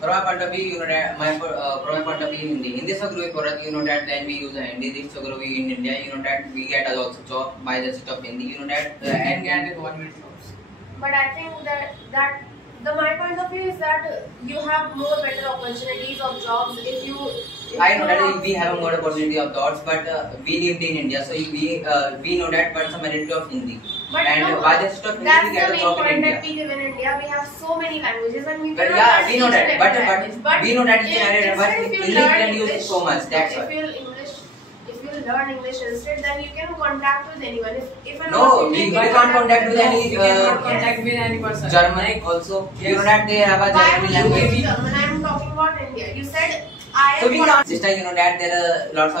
from my point of view, you know that from my point of view, Hindi so grow for us, you know that then we use Hindi. This so grow in India, you know that we get a lot of job by the set of Hindi, you know that and get government jobs. But I think that my point of view is that you have more better opportunities of jobs if you. I know that we have a more opportunity of jobs, but we lived in India, so we know that what's the merit of Hindi. But and no, by the set of Hindi, that's we get the a main job in point India. that we live in India. We have so many languages, and we But cannot yeah, we know that. But we know that in if you English learn can use so much. That's why. If you learn English instead, then you can contact with anyone. If a No, we can't contact with any. We cannot contact with any person. German also. You know that they have a German language. German? I'm talking about India. You said I. So we can't. Sister, you know that there are lots of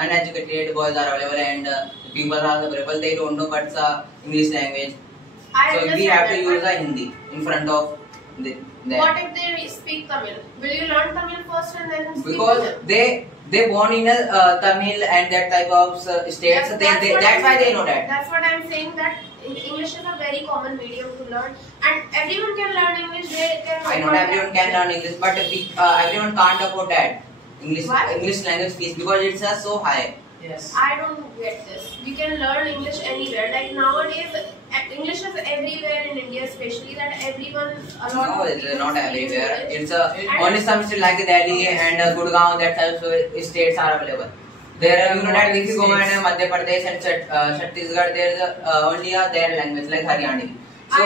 uneducated boys are available and people are available. They don't know what's English language. So we have to use the Hindi in front of them. What if they speak Tamil? Will you learn Tamil first and then speak Because Tamil? they born in a Tamil and that type of states. Yes, That's why they know that. That's what I'm saying, that English is a very common medium to learn, and everyone can learn English. I know everyone can learn English, but everyone can't afford that English language fees because it's so high. Yes. I don't get this. We can learn English anywhere. Like nowadays, English is everywhere in India, especially that everyone. No, it's not everywhere. It's only some states like Delhi and Gurgaon that types of states are available. There, you know that if you go in Madhya Pradesh and Chhattisgarh, there is only their language like Haryani. So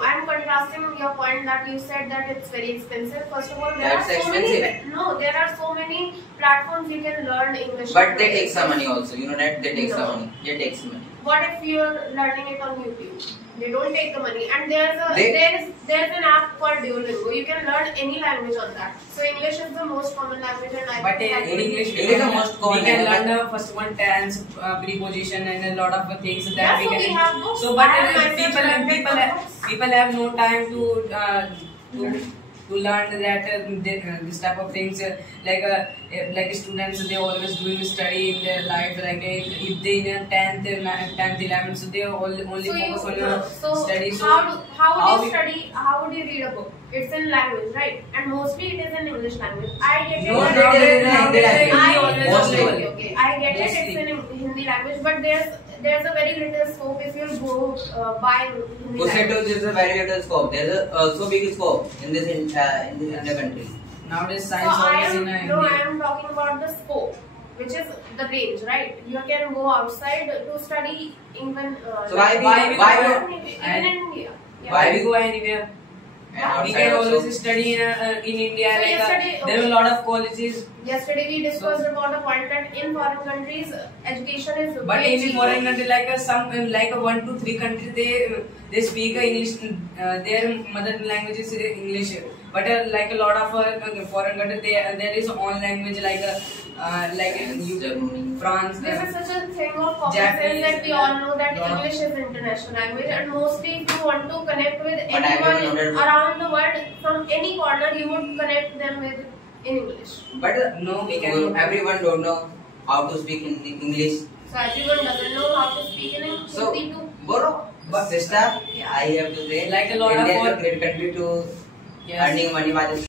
I'm contrasting your point that you said that it's very expensive. First of all, there are so many platforms you can learn English. But they take some money also. You know that they take some money. They take some money. What if you're learning it on YouTube? They don't take the money, and there's an app called Duolingo. You can learn any language on that. So English is the most common language, and but in English is the most common. We can learn the first one tense, preposition, and a lot of things that we can. We have so, but people have no time to learn that this type of things like students, they always doing study in their life, like if they in 10th 11th, so they only focus on study. So how would you study? How would you read a book? It's in language, right? And mostly it is in English language. I get it. I get it. It's in Hindi language, but there's a very little scope if you go by Hindi language. There's a very little scope. There's a so big scope in the country. Nowadays, science always in Hindi. I am talking about the scope, which is the range, right? You can go outside to study even. So why in India? Why we go anywhere? We can always study in India. So there are a lot of colleges. Yesterday we discussed about a point that in foreign countries education is. But in foreign countries, like 1 to 3 countries, they speak English. Their mother language is English. But like a lot of foreign countries, there is own language like France. This is such a thing of common sense that we all know that English is international language, and mostly if you want to connect with anyone around the world from any corner, you would connect them with in English. But no, everyone don't know how to speak in English. So everyone doesn't know how to speak in English. So, but sister, I have to say, like a lot India of is a great country to earning money by this.